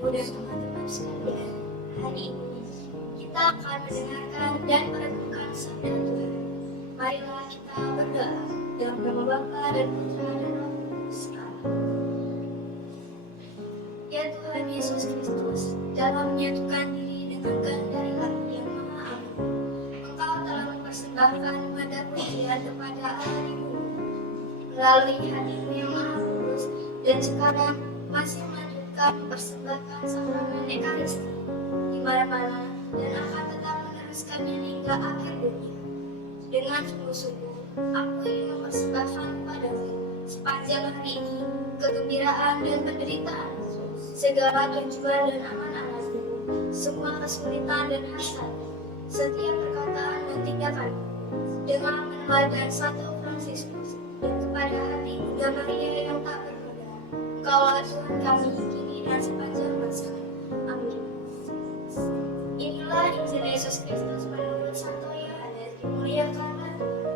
Ibu dan teman-teman sekalian, hari ini kita akan mendengarkan dan merenungkan sabda Tuhan. Marilah kita berdoa dalam nama Bapa dan Putra dan Roh Kudus. Ya Tuhan Yesus Kristus, dalam menyatukan diri dengan kehendak Ilahi yang Maha Agung, Engkau telah mempersembahkan pada pujian kepada Allah di bumi melalui hadimu yang Maha Kudus, dan sekarang masih melanjutkan mempersembahkan sakramen Ekaristi di mana-mana dan akan tetap meneruskannya hingga akhir dunia. Dengan sungguh-sungguh, aku ingin mempersembahkan kepadamu sepanjang hari ini kegembiraan dan penderitaan, segala tujuan dan amanah-Mu, semua kesulitan dan hasrat, setiap perkataan dan tindakan, dengan meneladani Santo Fransiskus dan kepada hati Bunda Maria yang tak bernoda. Engkaulah Tuhan kami kini dan sepanjang masa. Amin. Inilah Injil Yesus Kristus menurut Santo Yohanes. Dimuliakanlah Tuhan.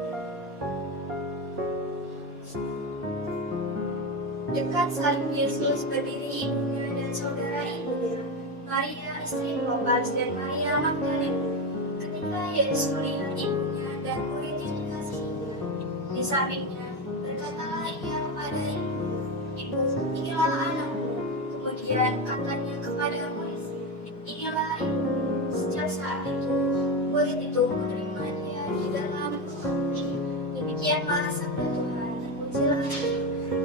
Dekat salib Yesus berdiri ibunya dan saudara ibunya, Maria istri Klopas dan Maria Magdalena. Ketika Yesus melihat ibunya dan murid yang dikasihinya di sampingnya, berkatalah ia kepada ibu, "Ibu, inilah anakmu." Kemudian katanya kepada muridnya, "Inilah ibu." Sejak saat itu, murid itu menerima dia di dalam rumahnya. Demikianlah sabda Tuhan. Terpujilah Tuhan.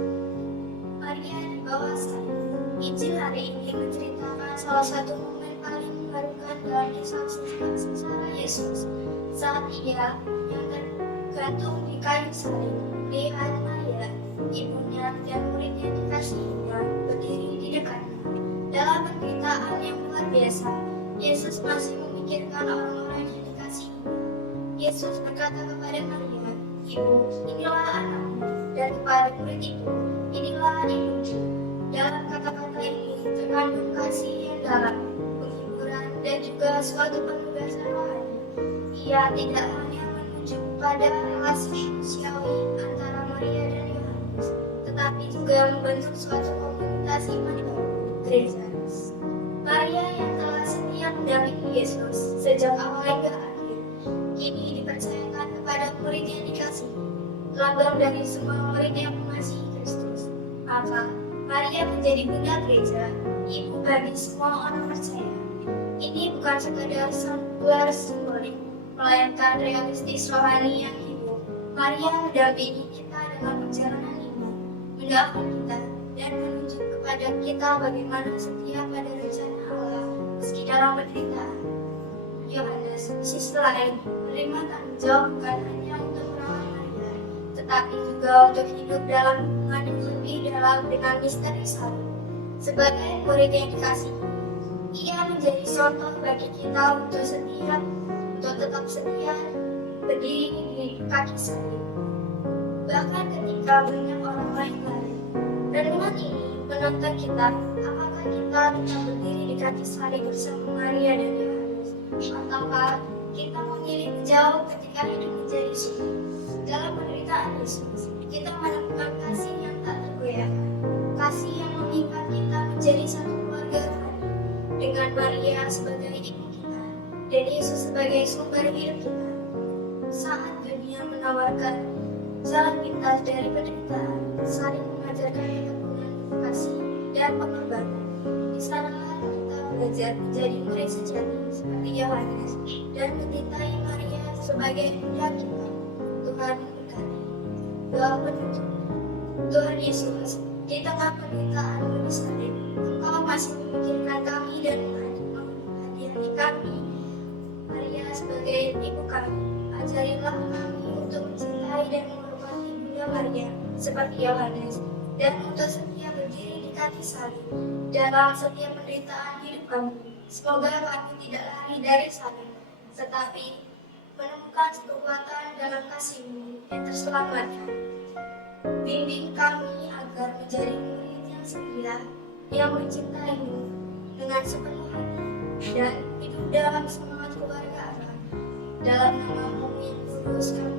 Maria di bawah salib. Injil hari ini menceritakan salah satu momen paling mengharukan dalam kisah sengsara Yesus saat ia yang tergantung di kayu salib melihat Maria, ibunya dan murid yang dikasihinya berdiri di dekatnya. Dalam penderitaan yang luar biasa, Yesus masih memikirkan orang-orang yang dikasihinya. Yesus berkata kepada Maria, "Ibu, inilah anakmu," dan kepada murid itu, "Inilah ibumu." Dalam kata-kata ini terkandung kasih yang dalam, penghiburan, dan juga suatu penugasan rohani. Ia tidak hanya menunjuk pada relasi manusiawi antara Maria dan Yohanes, tetapi juga membentuk suatu komunitas iman baru, gereja. Maria yang telah setia mendampingi Yesus sejak awal hingga akhir, kini dipercayakan kepada murid yang dikasihi, lambang dari semua murid yang mengasihi Kristus. Maka Maria menjadi bunda gereja, ibu bagi semua orang percaya. Ini bukan sekadar gelar simbolik, melainkan realistis rohani yang hidup. Maria mendampingi kita dalam perjalanan iman, mendoakan kita, dan menunjuk kepada kita bagaimana setia pada rencana Allah meski dalam penderitaan. Yohanes di sisi lain menerima tanggung jawab bukan hanya untuk merawat Maria, tetapi juga untuk hidup dalam hubungan yang lebih dalam dengan misteri salib. Sebagai murid yang dikasihi, ia menjadi contoh bagi kita untuk tetap setia berdiri di kaki salib, bahkan ketika banyak orang lain lari. Renungan ini menuntut kita, apakah kita tetap berdiri di kaki salib bersama Maria dan Yohanes, ataukah kita memilih menjauh ketika hidup menjadi sulit. Dalam penderitaan Yesus, kita menemukan kasih yang tak tergoyahkan, kasih yang mengikat kita menjadi satu keluarga rohani, dengan Maria sebagai ibu kita dan Yesus sebagai sumber hidup kita. Saat dunia menawarkan jalan pintas dari penderitaan, saling mengajarkan ketekunan, kasih, dan pengorbanan, di sanalah kita belajar menjadi murid sejati seperti Yohanes dan mencintai Maria sebagai bunda kita. Tuhan memberkati. Doa penutup. Tuhan Yesus, di tengah penderitaan di salib, Engkau masih memikirkan kami dan menghadiahi kami. Maria sebagai ibu kami, ajarilah kami untuk mencintai dan menghormati Bunda Maria seperti Yohanes, dan untuk setia berdiri di kaki salib dalam setiap penderitaan hidup kami. Semoga kami tidak lari dari salib, tetapi menemukan kekuatan dalam kasih-Mu yang terselamatkan. Bimbing kami agar menjadi murid yang setia, yang mencintai-Mu dengan sepenuh hati, dan hidup dalam semangat keluarga Allah. Dalam nama-Mu yang kudus kami